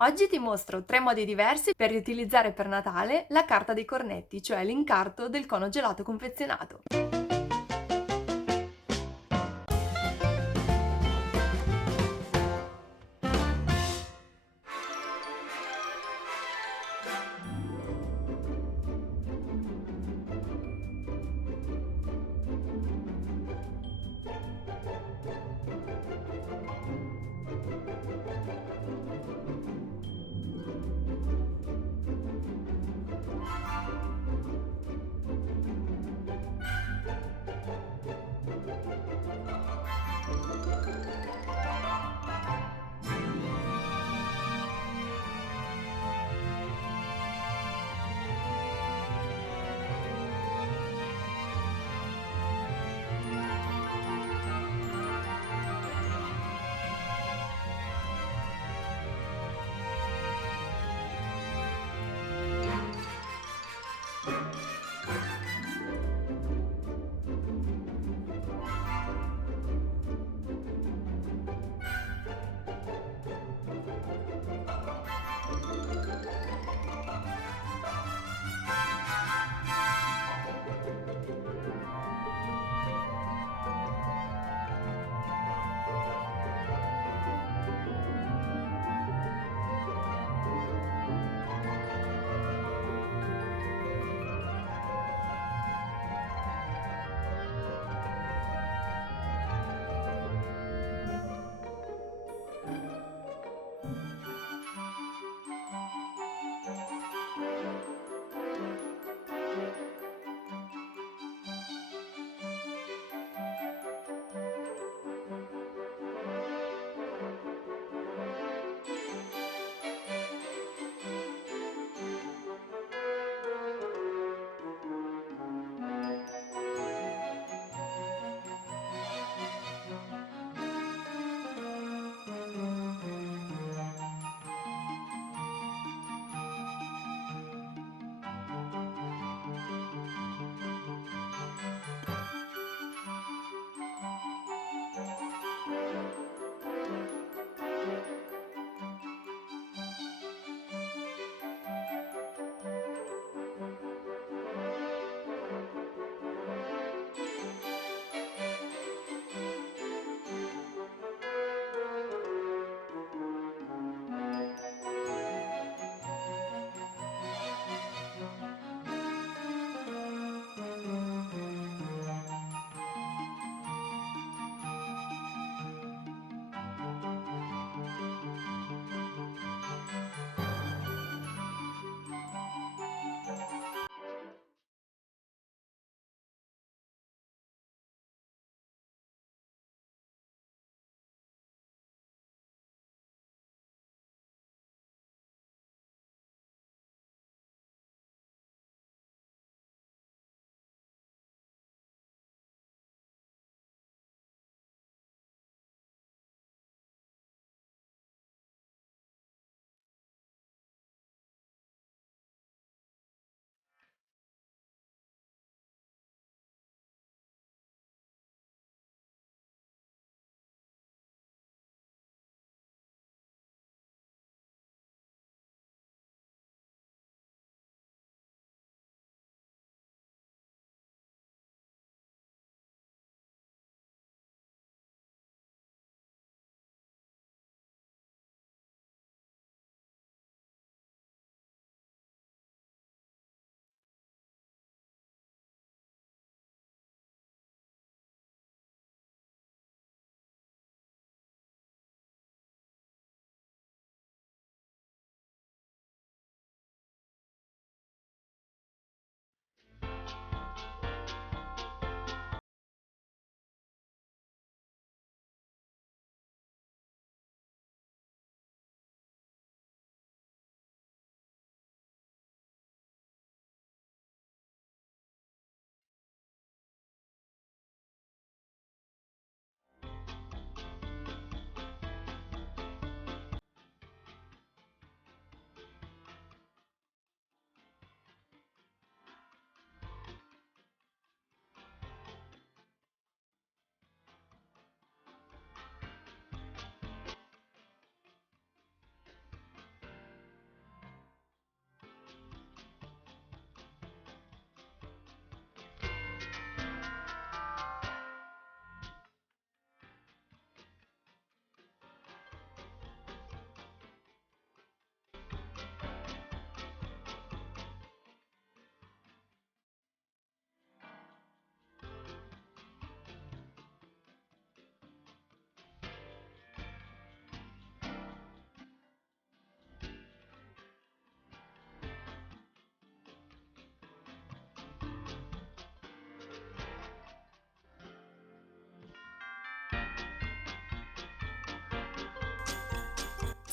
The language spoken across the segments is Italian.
Oggi ti mostro 3 modi diversi per riutilizzare per Natale la carta dei cornetti, cioè l'incarto del cono gelato confezionato.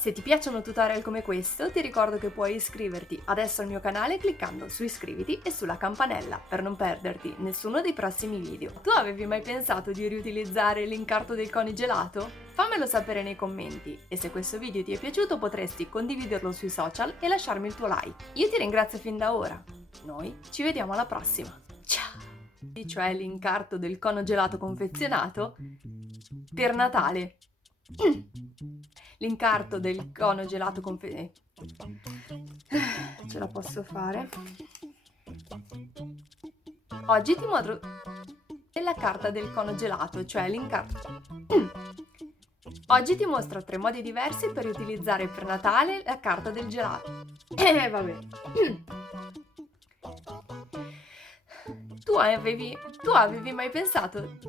Se ti piacciono tutorial come questo, ti ricordo che puoi iscriverti adesso al mio canale cliccando su iscriviti e sulla campanella per non perderti nessuno dei prossimi video. Tu avevi mai pensato di riutilizzare l'incarto del conigelato? Fammelo sapere nei commenti e se questo video ti è piaciuto potresti condividerlo sui social e lasciarmi il tuo like. Io ti ringrazio fin da ora. Noi ci vediamo alla prossima. Ciao! Cioè l'incarto del cono gelato confezionato per Natale. L'incarto del cono gelato confezionato. Ce la posso fare. Oggi ti mostro la carta del cono gelato, cioè l'incarto. Oggi ti mostro 3 modi diversi per utilizzare per Natale la carta del gelato. Vabbè. Tu avevi mai pensato?